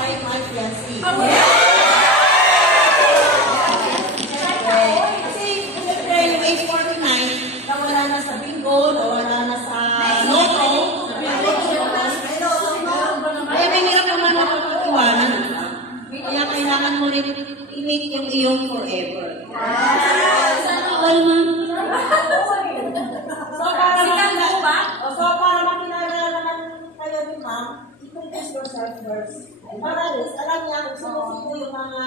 find my fiancé. Kasi, siyempre, yung age 49, nawala na sa bingo, nawala na sa loto. Kaya may hirap naman ako pag-iwanan. Kaya kailangan mo rin i-make yung iyong forever. So, para makilala naman kayo ni ma'am, i-confess yourself first. Para alam niya kung sino yung mga